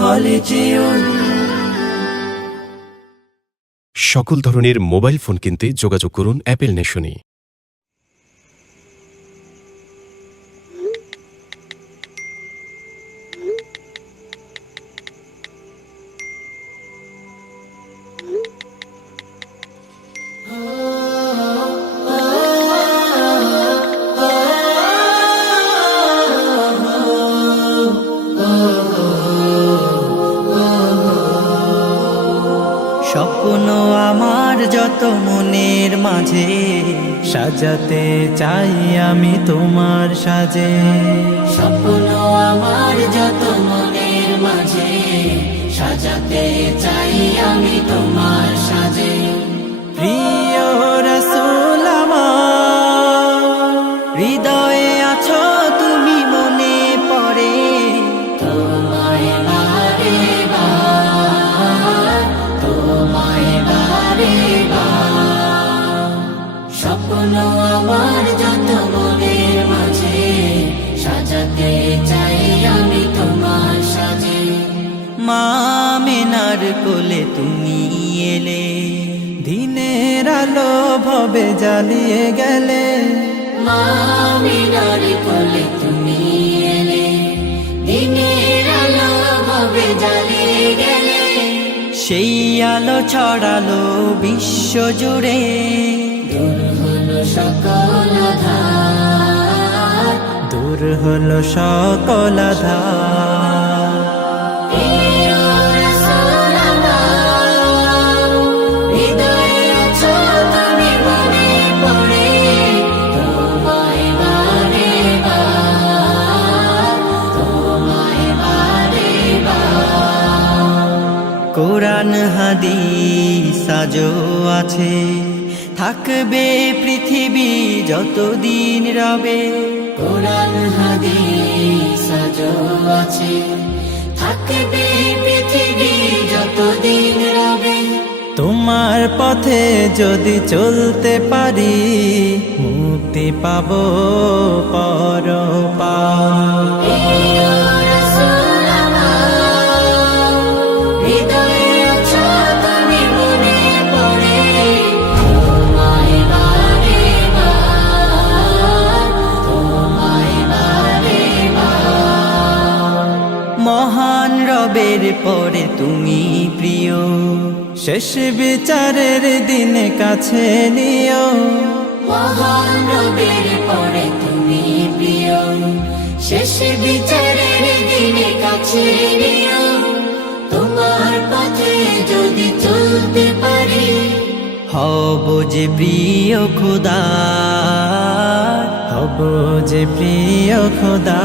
হলে যেও। সকল ধরনের মোবাইল ফোন কিনতে যোগাযোগ করুন অ্যাপেল নেশনে। স্বপ্ন আমার যত মনের মাঝে, সাজাতে চাই আমি তোমার সাজে। স্বপ্ন আমার যত মনের মাঝে, সাজাতে চাই আমি তোমার সাজে। প্রিয় রাসূল আমার, হৃদয়ে আছো তুমি, মনে পড়ে তোমায় বারে বার, তোমায় বারে বার। স্বপ্ন আমার যত মনের মাঝে, সাজাতে চাই আমি তোমার সাজে। মা আমিনার কোলে তুমি এলে, দিনের আলো ভবে জ্বালিয়ে গেলে। মা আমিনার কোলে তুমি এলে, দিনের আলো ভবে জ্বালিয়ে গেলে। সেই আলো ছড়ালো বিশ্ব জুড়ে, দূর হলো সকল আঁধার, দূর হলো সকল আঁধার। কোরআন হাদিস আজও আছে, থাকবে পৃথিবী যতদিন রবে। কোরআন হাদিস আজও আছে, থাকবে পৃথিবী যতদিন রবে। তোমার পথে যদি চলতে পারি, মুক্তি পাবো পরপার। মহান রবের পরে তুমি প্রিয়, শেষ বিচারের দিনে কাছে নিও। মহান রবের পরে তুমি প্রিয়, শেষ বিচারের দিনে কাছে নিও। তোমার পথে যদি চলতে পারি, হব যে প্রিয় খোদা, হব যে প্রিয় খোদা।